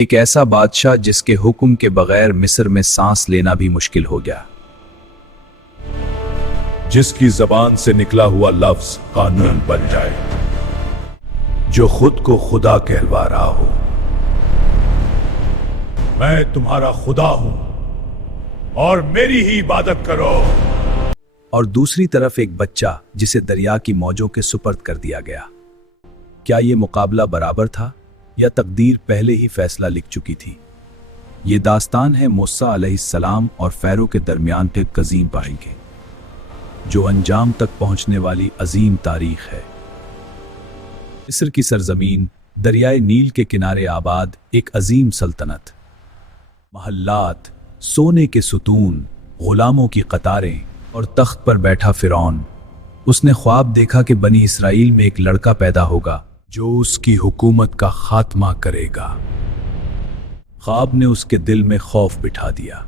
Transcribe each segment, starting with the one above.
एक ऐसा बादशाह जिसके हुक्म के बगैर मिस्र में सांस लेना भी मुश्किल हो गया, जिसकी जबान से निकला हुआ लफ्ज कानून बन जाए, जो खुद को खुदा कहलवा रहा हो। मैं तुम्हारा खुदा हूं और मेरी ही इबादत करो। और दूसरी तरफ एक बच्चा जिसे दरिया की मौजों के सुपर्द कर दिया गया। क्या यह मुकाबला बराबर था या तकदीर पहले ही फैसला लिख चुकी थी? ये दास्तान है मूसा अलैहिस्सलाम और फैरो के दरमियान के कज़ीम भाई के, जो अंजाम तक पहुंचने वाली अजीम तारीख है। मिस्र की सरजमीन, दरियाए नील के किनारे आबाद एक अजीम सल्तनत, महल्लात, सोने के सुतून, गुलामों की कतारें और तख्त पर बैठा फिरौन। उसने ख्वाब देखा कि बनी इसराइल में एक लड़का पैदा होगा जो उसकी हुकूमत का खात्मा करेगा। ख्वाब ने उसके दिल में खौफ बिठा दिया।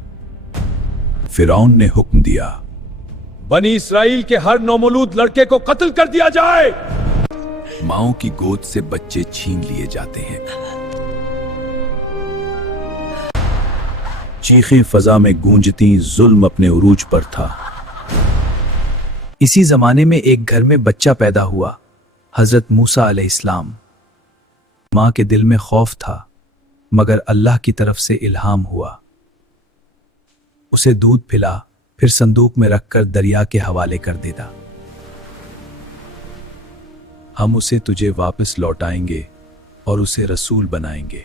फिरौन ने हुक्म दिया, बनी इसराइल के हर नौमौलूद लड़के को कत्ल कर दिया जाए। माओं की गोद से बच्चे छीन लिए जाते हैं। चीखें फजा में गूंजती, जुल्म अपने उरूज पर था। इसी जमाने में एक घर में बच्चा पैदा हुआ, हजरत मूसा अलैहिस्सलाम। मां के दिल में खौफ था, मगर अल्लाह की तरफ से इल्हाम हुआ। उसे दूध पिला, फिर संदूक में रखकर दरिया के हवाले कर देता। हम उसे तुझे वापस लौटाएंगे और उसे रसूल बनाएंगे।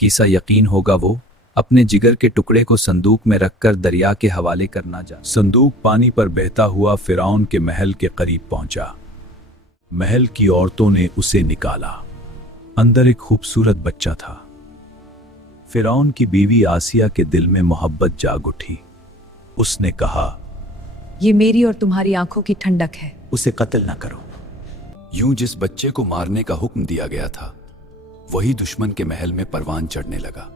किसा यकीन होगा वो अपने जिगर के टुकड़े को संदूक में रखकर दरिया के हवाले करना जा। संदूक पानी पर बहता हुआ फिरौन के महल के करीब पहुंचा। महल की औरतों ने उसे निकाला। अंदर एक खूबसूरत बच्चा था। फिरौन की बीवी आसिया के दिल में मोहब्बत जाग उठी। उसने कहा, ये मेरी और तुम्हारी आंखों की ठंडक है। उसे कत्ल ना करो। यूं जिस बच्चे को मारने का हुक्म दिया गया था, वही दुश्मन के महल में परवान चढ़ने लगा।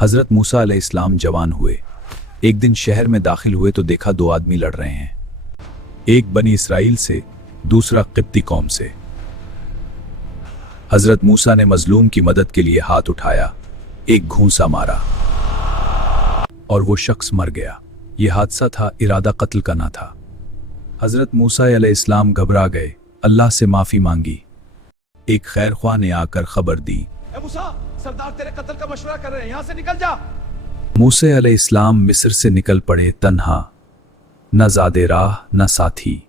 हजरत मूसा अलैहिस्सलाम जवान हुए। एक दिन शहर में दाखिल हुए तो देखा दो आदमी लड़ रहे हैं, एक बनी इसराइल से, दूसरा किप्ती कौम से। हजरत मूसा ने मजलूम की मदद के लिए हाथ उठाया, एक घूंसा मारा और वो शख्स मर गया। यह हादसा था, इरादा कत्ल का ना था। हजरत मूसा अलैहिस्सलाम घबरा गए, अल्लाह से माफी मांगी। एक खैरख्वाह ने आकर खबर दी, मूसा, सरदार तेरे कत्ल का मशवरा कर रहे हैं, यहां से निकल जा। मूसा अलैहिस्सलाम मिस्र से निकल पड़े, तन्हा, न ज़ादे राह न साथी,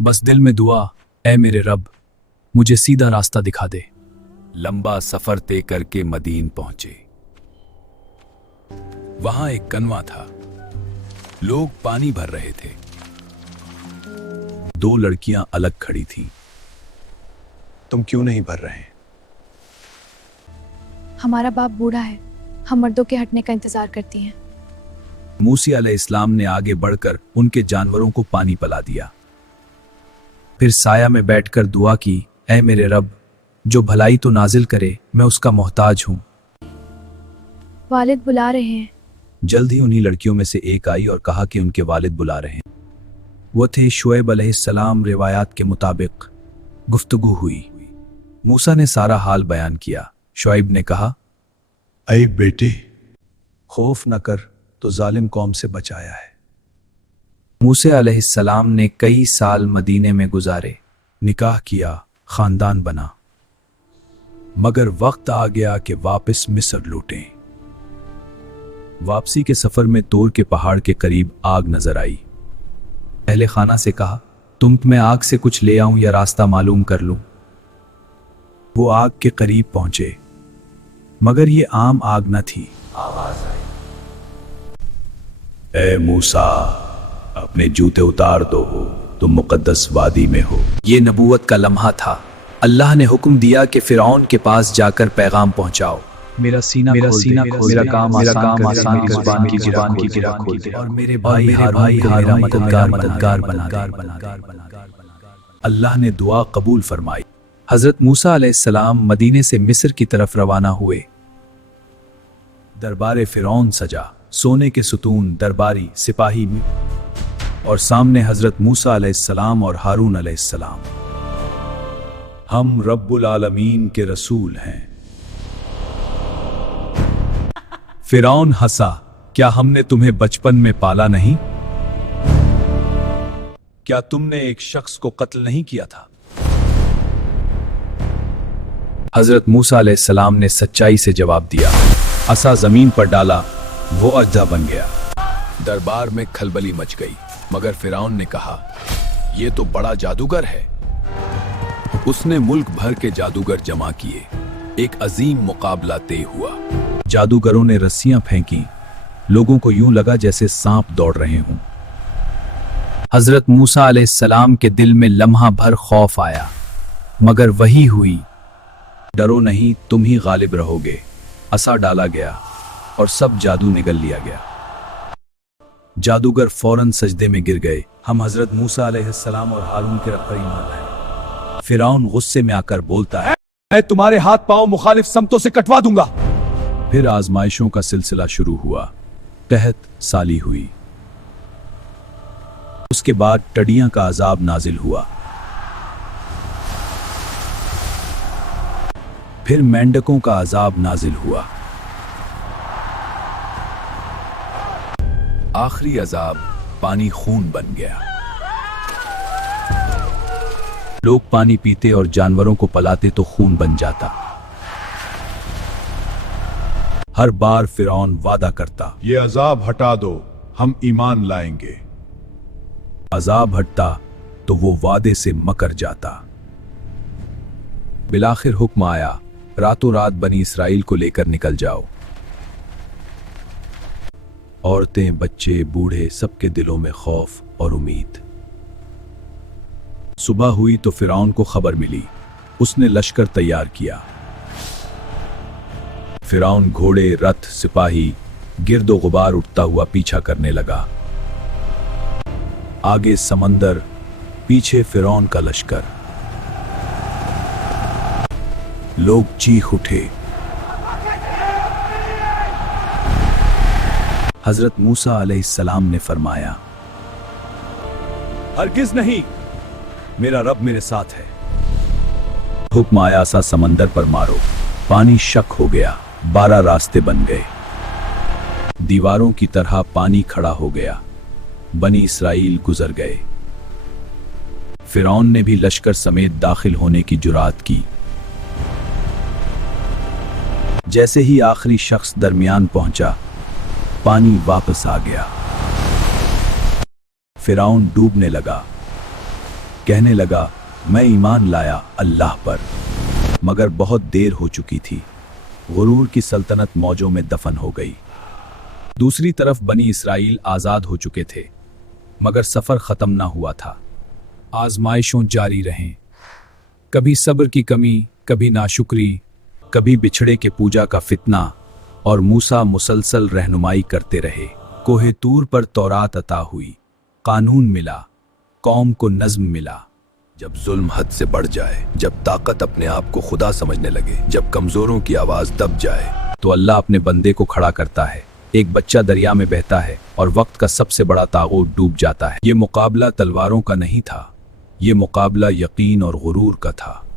बस दिल में दुआ, ऐ मेरे रब मुझे सीधा रास्ता दिखा दे। लंबा सफर तय करके मदीन पहुंचे। वहां एक कनवा था, लोग पानी भर रहे थे। दो लड़कियां अलग खड़ी थीं। तुम क्यों नहीं भर रहे? हमारा बाप बूढ़ा है, हम मर्दों के हटने का इंतजार करती हैं। मूसा अलैहिस्सलाम ने आगे बढ़कर उनके जानवरों को पानी पिला दिया। फिर साया में बैठकर दुआ की, ऐ मेरे रब जो भलाई तो नाजिल करे, मैं उसका मोहताज हूं। वालिद बुला रहे हैं। जल्द ही उन्हीं लड़कियों में से एक आई और कहा कि उनके वालिद बुला रहे हैं। वो थे शुएब अलैहिस्सलाम। रिवायात के मुताबिक गुफ्तगू हुई। मूसा ने सारा हाल बयान किया। शुएब ने कहा, ऐ बेटे, खौफ न कर, तो जालिम कौम से बचाया है। मूसा अलैहिस्सलाम ने कई साल मदीने में गुजारे, निकाह किया, खानदान बना, मगर वक्त आ गया कि वापस मिस्र लौटें। वापसी के सफर में तोर के पहाड़ के करीब आग नजर आई। अहले खाना से कहा, मैं आग से कुछ ले आऊं या रास्ता मालूम कर लूं। वो आग के करीब पहुंचे, मगर ये आम आग न थी। आवाज आई, ए मूसा, अपने जूते उतार दो, तुम मुकद्दस वादी में हो। ये नबूवत का लम्हा था। अल्लाह ने हुक्म दिया कि फिरौन के पास जाकर पैगाम पहुंचाओ। मेरा सीना खोल, मेरा काम आसान कर, जुबान की गिरा खोल दे और मेरे भाई हारून को मेरा मददगार बना। अल्लाह ने दुआ कबूल फरमाई। हजरत मूसा अलैहिस्सलाम मदीने से मिस्र की तरफ रवाना हुए। दरबार फिरौन सजा, सोने के सुतून, दरबारी, सिपाही और सामने हजरत मूसा अलैहिस्सलाम और हारून अलैहिस्सलाम। हम रब्बुल आलमीन के रसूल हैं। फिरौन हंसा, क्या हमने तुम्हें बचपन में पाला नहीं? क्या तुमने एक शख्स को कत्ल नहीं किया था? हजरत मूसा अलैहिस्सलाम ने सच्चाई से जवाब दिया। असा जमीन पर डाला, वो अज्जा बन गया। दरबार में खलबली मच गई, मगर फिरौन ने कहा, यह तो बड़ा जादूगर है। उसने मुल्क भर के जादूगर जमा किए। एक अजीम मुकाबला तय हुआ। जादूगरों ने रस्सियां फेंकी, लोगों को यूं लगा जैसे सांप दौड़ रहे हों। हजरत मूसा अलैहिस्सलाम के दिल में लम्हा भर खौफ आया, मगर वही हुई। डरो नहीं, तुम ही गालिब रहोगे। असा डाला गया और सब जादू निगल लिया गया। जादूगर फौरन सजदे में गिर गए। हम हजरत मूसा अलैहिस्सलाम और हारून के रब पर ईमान लाए। फिरौन गुस्से में आकर बोलता है, मैं तुम्हारे हाथ पांव मुखालिफ समतों से कटवा दूंगा। फिर आजमाइशों का सिलसिला शुरू हुआ। कहत साली हुई। उसके बाद टडियां का अजाब नाजिल हुआ। फिर मेंढकों का अजाब नाजिल हुआ। आखिरी अजाब पानी खून बन गया। लोग पानी पीते और जानवरों को पलाते तो खून बन जाता। हर बार फिरौन वादा करता, ये अजाब हटा दो, हम ईमान लाएंगे। अजाब हटता तो वो वादे से मकर जाता। बिलाखिर हुक्म आया, रातों रात बनी इसराइल को लेकर निकल जाओ। औरतें, बच्चे, बूढ़े, सबके दिलों में खौफ और उम्मीद। सुबह हुई तो फिरौन को खबर मिली। उसने लश्कर तैयार किया। फिरौन घोड़े, रथ, सिपाही गिरदो गुबार उठता हुआ पीछा करने लगा। आगे समंदर, पीछे फिरौन का लश्कर। लोग चीख उठे। हजरत मूसा अलैहिस्सलाम ने फरमाया, हरगिज़ नहीं, मेरा रब मेरे साथ है। हुक्म आया, सा समंदर पर मारो। पानी शक हो गया, 12 रास्ते बन गए। दीवारों की तरह पानी खड़ा हो गया। बनी इसराइल गुजर गए। फिरौन ने भी लश्कर समेत दाखिल होने की जुरात की। जैसे ही आखिरी शख्स दरमियान पहुंचा, पानी वापस आ गया। फिरौन डूबने लगा। कहने लगा, मैं ईमान लाया अल्लाह पर, मगर बहुत देर हो चुकी थी। गुरूर की सल्तनत मौजों में दफन हो गई। दूसरी तरफ बनी इसराइल आजाद हो चुके थे, मगर सफर खत्म ना हुआ था। आजमाइशों जारी रहें। कभी सब्र की कमी, कभी नाशुक्री, कभी बिछड़े के पूजा का फितना, और मूसा मुसलसल रहनुमाई करते रहे। कोहे तूर पर तौरात अता हुई, कानून मिला, कौम को नज्म मिला। जब जुल्म हद से बढ़ जाए, जब ताकत अपने आप को खुदा समझने लगे, जब कमजोरों की आवाज दब जाए, तो अल्लाह अपने बंदे को खड़ा करता है। एक बच्चा दरिया में बहता है और वक्त का सबसे बड़ा तागूत डूब जाता है। ये मुकाबला तलवारों का नहीं था, ये मुकाबला यकीन और गुरूर का था।